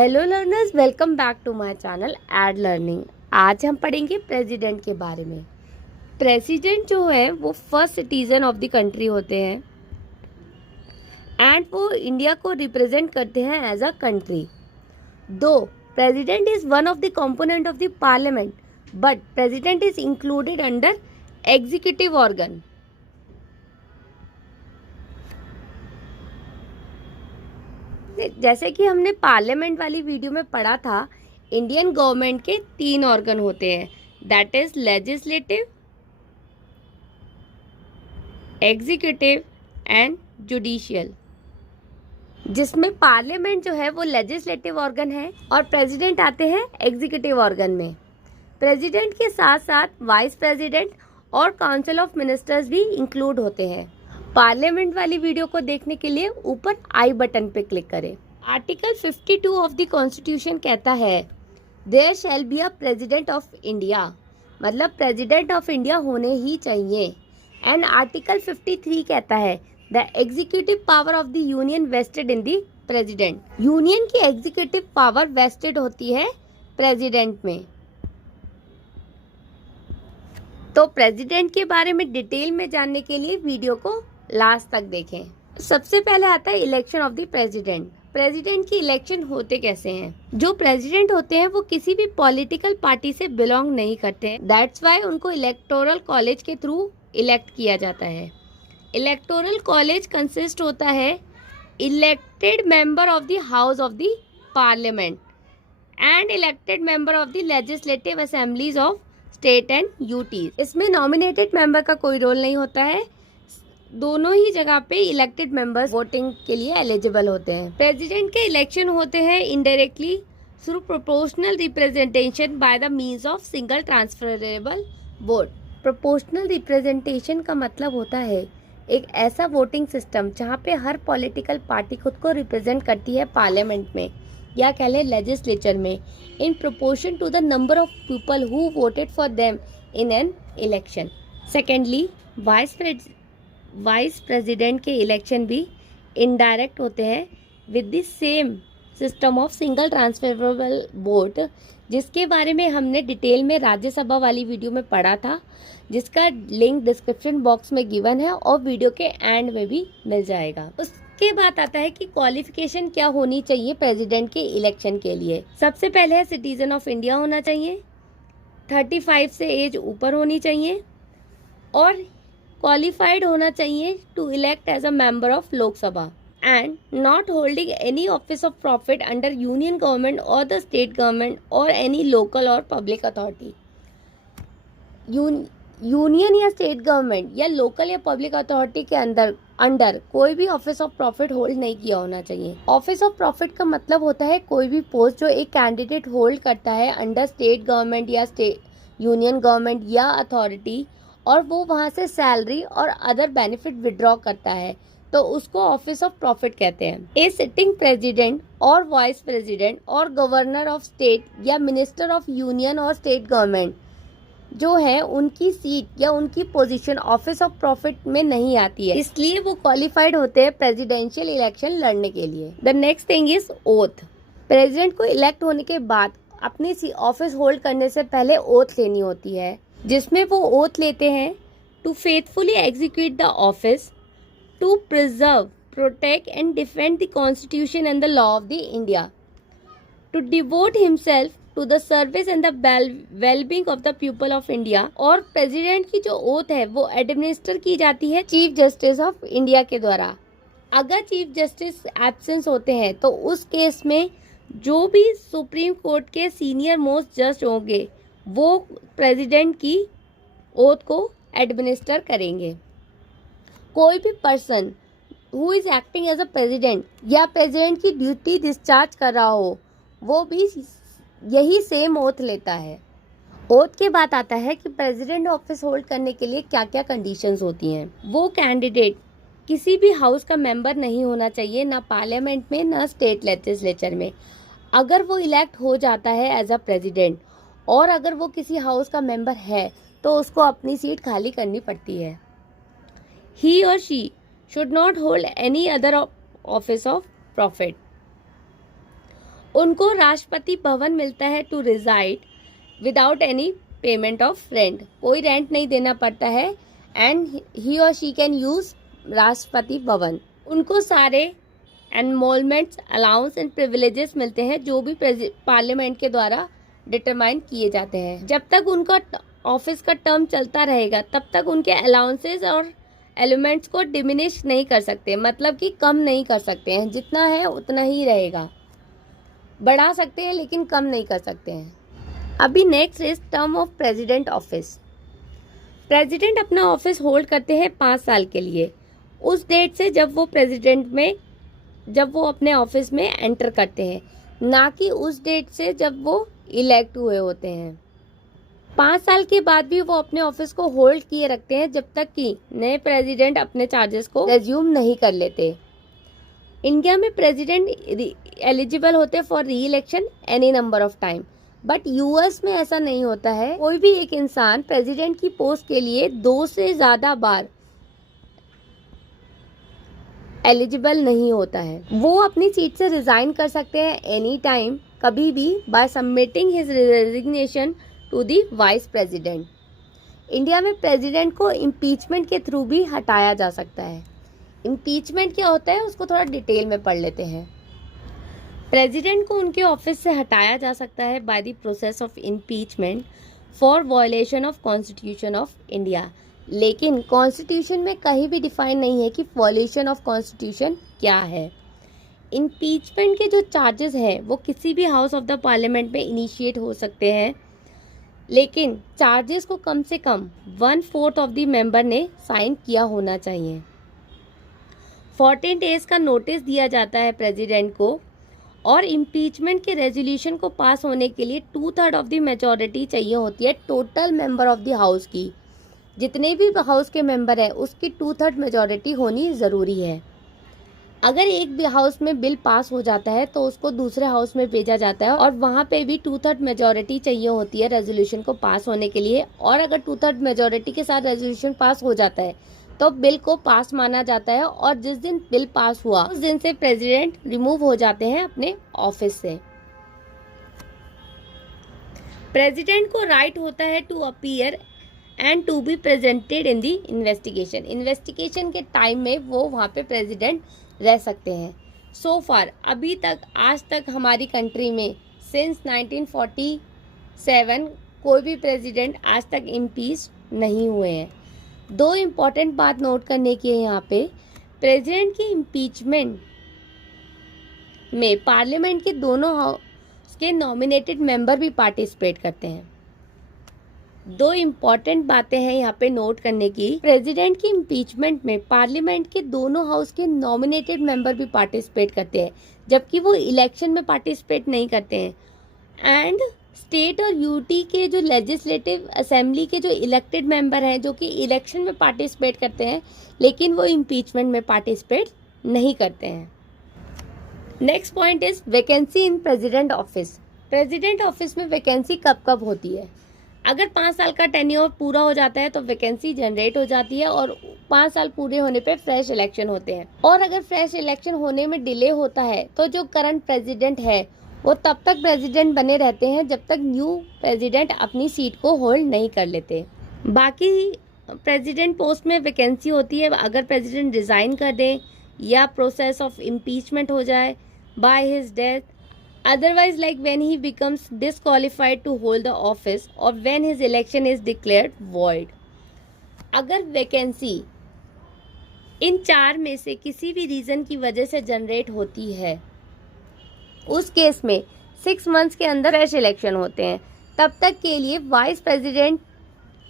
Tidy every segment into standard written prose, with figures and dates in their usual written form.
Hello learners, welcome back to my channel ed learning. आज हम पढ़ेंगे प्रेसिडेंट के बारे में। प्रेसिडेंट जो है वो first citizen of the country होते हैं एंड वो इंडिया को रिप्रेजेंट करते हैं एज अ कंट्री। दो president is one of the component of the parliament, but president is included under executive organ. जैसे कि हमने पार्लियामेंट वाली वीडियो में पढ़ा था, इंडियन गवर्नमेंट के 3 ऑर्गन होते हैं, that is legislative, executive and judicial, जिसमें पार्लियामेंट जो है वो लेजिस्लेटिव ऑर्गन है और प्रेसिडेंट आते हैं एग्जीक्यूटिव ऑर्गन में। प्रेसिडेंट के साथ साथ वाइस प्रेसिडेंट और काउंसिल ऑफ मिनिस्टर्स भी इंक्लूड होते हैं। पार्लियामेंट वाली वीडियो को देखने के लिए ऊपर आई बटन पे क्लिक करें। आर्टिकल 52 ऑफ द कॉन्स्टिट्यूशन कहता है there shall be a president of India, मतलब प्रेसिडेंट ऑफ इंडिया होने ही चाहिए। एंड आर्टिकल 53 कहता है the executive power of the union vested in the president. Union की एग्जीक्यूटिव पावर वेस्टेड होती है प्रेसिडेंट में। तो प्रेसिडेंट के बारे में डिटेल में जानने के लिए वीडियो को लास्ट तक देखें। सबसे पहले आता है election of the president. President की इलेक्शन होते कैसे हैं? जो प्रेसिडेंट होते हैं वो किसी भी पॉलिटिकल पार्टी से बिलोंग नहीं करते हैं, दैट्स वाई उनको इलेक्टोरल कॉलेज के थ्रू इलेक्ट किया जाता है। इलेक्टोरल कॉलेज कंसिस्ट होता है elected member of the house of the parliament and elected member of the legislative assemblies of state and UTs. इसमें नॉमिनेटेड मेंबर का कोई रोल नहीं होता है, दोनों ही जगह पे इलेक्टेड मेंबर्स वोटिंग के लिए एलिजिबल होते हैं। प्रेसिडेंट के इलेक्शन होते हैं indirectly through proportional representation by the means of single transferable vote. Proportional representation का मतलब होता है एक ऐसा वोटिंग सिस्टम जहाँ पे हर पॉलिटिकल पार्टी खुद को रिप्रेजेंट करती है पार्लियामेंट में या कह लें लेजिस्लेचर में, in proportion to the number of people who voted for them in an election. Secondly, vice president के इलेक्शन भी इनडायरेक्ट होते हैं with the same system of single transferable vote, जिसके बारे में हमने डिटेल में राज्यसभा वाली वीडियो में पढ़ा था, जिसका लिंक डिस्क्रिप्शन बॉक्स में गिवन है और वीडियो के एंड में भी मिल जाएगा। उसके बाद आता है कि क्वालिफिकेशन क्या होनी चाहिए प्रेसिडेंट के इलेक्शन के लिए। सबसे पहले है सिटीजन ऑफ इंडिया होना चाहिए, 35 से एज ऊपर होनी चाहिए और क्वालिफाइड होना चाहिए to elect as a member of Lok Sabha and not holding any office of profit under union government और द स्टेट गवर्नमेंट और एनी लोकल और पब्लिक अथॉरिटी। यूनियन या स्टेट गवर्नमेंट या लोकल या पब्लिक अथॉरिटी के अंडर कोई भी ऑफिस ऑफ प्रॉफिट होल्ड नहीं किया होना चाहिए। ऑफिस ऑफ प्रॉफिट का मतलब होता है कोई भी पोस्ट जो एक कैंडिडेट होल्ड करता है अंडर स्टेट गवर्नमेंट या यूनियन गवर्नमेंट या अथॉरिटी, और वो वहाँ से सैलरी और अदर बेनिफिट विड्रॉ करता है, तो उसको ऑफिस ऑफ प्रॉफिट कहते हैं। ए सिटिंग प्रेसिडेंट और वाइस प्रेसिडेंट और गवर्नर ऑफ स्टेट या मिनिस्टर ऑफ यूनियन और स्टेट गवर्नमेंट जो है उनकी सीट या उनकी पोजीशन ऑफिस ऑफ प्रॉफिट में नहीं आती है, इसलिए वो क्वालिफाइड होते हैं प्रेसिडेंशियल इलेक्शन लड़ने के लिए। The next thing is oath. President को इलेक्ट होने के बाद अपनी ऑफिस होल्ड करने से पहले ओथ लेनी होती है, जिसमें वो ओथ लेते हैं to faithfully execute the office, to preserve, protect and defend the constitution and the law of the India, to devote himself to the service and the wellbeing of the people of India. और president की जो oath है वो administer की जाती है chief justice of India के द्वारा। अगर चीफ जस्टिस एब्सेंस होते हैं तो उस केस में जो भी सुप्रीम कोर्ट के सीनियर मोस्ट जज होंगे वो प्रेसिडेंट की ओथ को एडमिनिस्टर करेंगे। कोई भी person who is acting as a president या प्रेसिडेंट की ड्यूटी डिस्चार्ज कर रहा हो वो भी यही सेम ओथ लेता है। ओथ के बाद आता है कि प्रेसिडेंट ऑफिस होल्ड करने के लिए क्या क्या कंडीशंस होती हैं। वो कैंडिडेट किसी भी हाउस का मेंबर नहीं होना चाहिए, ना पार्लियामेंट में ना स्टेट लेजिस्लेचर में। अगर वो इलेक्ट हो जाता है एज अ प्रेसिडेंट और अगर वो किसी हाउस का मेंबर है तो उसको अपनी सीट खाली करनी पड़ती है। ही और she should not hold any other office of profit. उनको राष्ट्रपति भवन मिलता है to reside without any payment of rent, कोई रेंट नहीं देना पड़ता है एंड ही और she can use Rashtrapati Bhavan. उनको सारे एनरोलमेंट्स, अलाउंस एंड प्रिविलेजेस मिलते हैं जो भी पार्लियामेंट के द्वारा डिटरमाइन किए जाते हैं। जब तक उनका ऑफिस का टर्म चलता रहेगा तब तक उनके अलाउंसेस और एलिमेंट्स को डिमिनिश नहीं कर सकते, मतलब कि कम नहीं कर सकते हैं, जितना है उतना ही रहेगा। बढ़ा सकते हैं लेकिन कम नहीं कर सकते हैं। अभी next is term of president office. President अपना ऑफिस होल्ड करते हैं 5 साल के लिए, उस डेट से जब वो अपने ऑफिस में एंटर करते हैं, ना कि उस डेट से जब वो इलेक्ट हुए होते हैं। 5 साल के बाद भी वो अपने ऑफिस को होल्ड किए रखते हैं जब तक कि नए प्रेसिडेंट अपने चार्जेस को रेज्यूम नहीं कर लेते। इंडिया में प्रेसिडेंट एलिजिबल होते फॉर री election any number of time, but US में ऐसा नहीं होता है। कोई भी एक इंसान प्रेसिडेंट की पोस्ट के लिए 2 से ज़्यादा बार एलिजिबल नहीं होता है। वो अपनी सीट से रिजाइन कर सकते हैं एनी टाइम, कभी भी, by submitting his resignation to the vice president. India में प्रेसिडेंट को इम्पीचमेंट के थ्रू भी हटाया जा सकता है। इम्पीचमेंट क्या होता है उसको थोड़ा डिटेल में पढ़ लेते हैं। प्रेसिडेंट को उनके ऑफिस से हटाया जा सकता है by the process of impeachment for violation of constitution of India, लेकिन कॉन्स्टिट्यूशन में कहीं भी डिफाइन नहीं है कि वायलेशन ऑफ कॉन्स्टिट्यूशन क्या है। इम्पीचमेंट के जो चार्जेस हैं वो किसी भी हाउस ऑफ द पार्लियामेंट में इनिशिएट हो सकते हैं, लेकिन चार्जेस को कम से कम 1/4 ऑफ द मेंबर ने साइन किया होना चाहिए। 14 डेज का नोटिस दिया जाता है प्रेसिडेंट को, और इम्पीचमेंट के रेजोल्यूशन को पास होने के लिए 2/3 ऑफ द मेजॉरिटी चाहिए होती है total member of the house की। जितने भी हाउस के मेंबर हैं उसकी 2/3 मेजॉरिटी होनी ज़रूरी है। अगर एक भी हाउस में बिल पास हो जाता है तो उसको दूसरे हाउस में भेजा जाता है और वहाँ पे भी 2/3 मेजॉरिटी चाहिए होती है रेजोल्यूशन को पास होने के लिए, और अगर 2/3 मेजॉरिटी के साथ रेजोल्यूशन पास हो जाता है तो बिल को पास माना जाता है, और जिस दिन बिल पास हुआ उस दिन से प्रेसिडेंट रिमूव हो जाते हैं अपने ऑफिस से। प्रेसिडेंट को राइट होता है to appear and to be presented in the investigation. Investigation के टाइम में वो वहाँ पे प्रेसिडेंट रह सकते हैं। सो फार अभी तक, आज तक हमारी कंट्री में सिंस 1947 कोई भी प्रेसिडेंट आज तक इम्पीच नहीं हुए हैं। 2 इम्पॉर्टेंट बात नोट करने की है यहाँ पे। प्रेसिडेंट की इम्पीचमेंट में पार्लियामेंट के दोनों हाउस के नॉमिनेटेड मेंबर भी पार्टिसिपेट करते हैं। 2 इम्पॉर्टेंट बातें हैं यहाँ पे नोट करने की। प्रेसिडेंट की इम्पीचमेंट में पार्लियामेंट के दोनों हाउस के नॉमिनेटेड मेंबर भी पार्टिसिपेट करते हैं, जबकि वो इलेक्शन में पार्टिसिपेट नहीं करते हैं। एंड स्टेट और यूटी के जो लेजिस्लेटिव असेंबली के जो इलेक्टेड मेंबर हैं जो कि इलेक्शन में पार्टिसिपेट करते हैं, लेकिन वो इम्पीचमेंट में पार्टिसिपेट नहीं करते हैं। Next point is vacancy in president office. President office में वैकेंसी कब कब होती है? अगर 5 साल का टेन्योर पूरा हो जाता है तो वैकेंसी जनरेट हो जाती है, और 5 साल पूरे होने पे फ्रेश इलेक्शन होते हैं। और अगर फ्रेश इलेक्शन होने में डिले होता है तो जो करंट प्रेसिडेंट है वो तब तक प्रेसिडेंट बने रहते हैं जब तक न्यू प्रेसिडेंट अपनी सीट को होल्ड नहीं कर लेते। बाकी प्रेसिडेंट पोस्ट में वैकेंसी होती है अगर प्रेसिडेंट रिजाइन कर दें या प्रोसेस ऑफ इम्पीचमेंट हो जाए by his death, otherwise like when he becomes disqualified to hold the office or when his election is declared void। अगर वैकेंसी इन 4 में से किसी भी रीज़न की वजह से जनरेट होती है, उस केस में 6 मंथ्स के अंदर फ्रेश इलेक्शन होते हैं। तब तक के लिए वाइस प्रेसिडेंट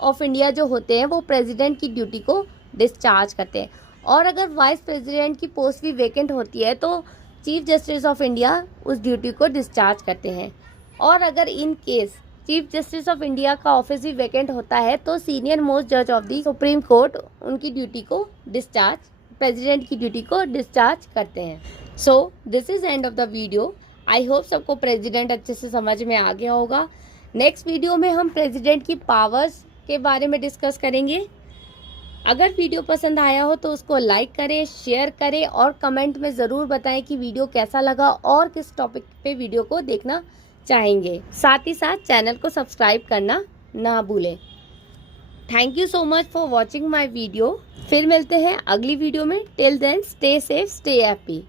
ऑफ इंडिया जो होते हैं वो प्रेसिडेंट की ड्यूटी को डिस्चार्ज करते हैं, और अगर वाइस प्रेसिडेंट की पोस्ट भी वेकेंट होती है तो चीफ जस्टिस ऑफ इंडिया उस ड्यूटी को डिस्चार्ज करते हैं। और अगर in case chief justice of India का ऑफिस भी वैकेंट होता है तो सीनियर मोस्ट जज ऑफ द सुप्रीम कोर्ट उनकी ड्यूटी को डिस्चार्ज, प्रेसिडेंट की ड्यूटी को डिस्चार्ज करते हैं। So this is end of the video. I hope सबको प्रेसिडेंट अच्छे से समझ में आ गया होगा। नेक्स्ट वीडियो में हम प्रेसिडेंट की पावर्स के बारे में डिस्कस करेंगे। अगर वीडियो पसंद आया हो तो उसको लाइक करें, शेयर करें और कमेंट में ज़रूर बताएं कि वीडियो कैसा लगा और किस टॉपिक पे वीडियो को देखना चाहेंगे। साथ ही साथ चैनल को सब्सक्राइब करना ना भूलें। Thank you so much for watching my video. फिर मिलते हैं अगली वीडियो में। Till then stay safe, stay happy.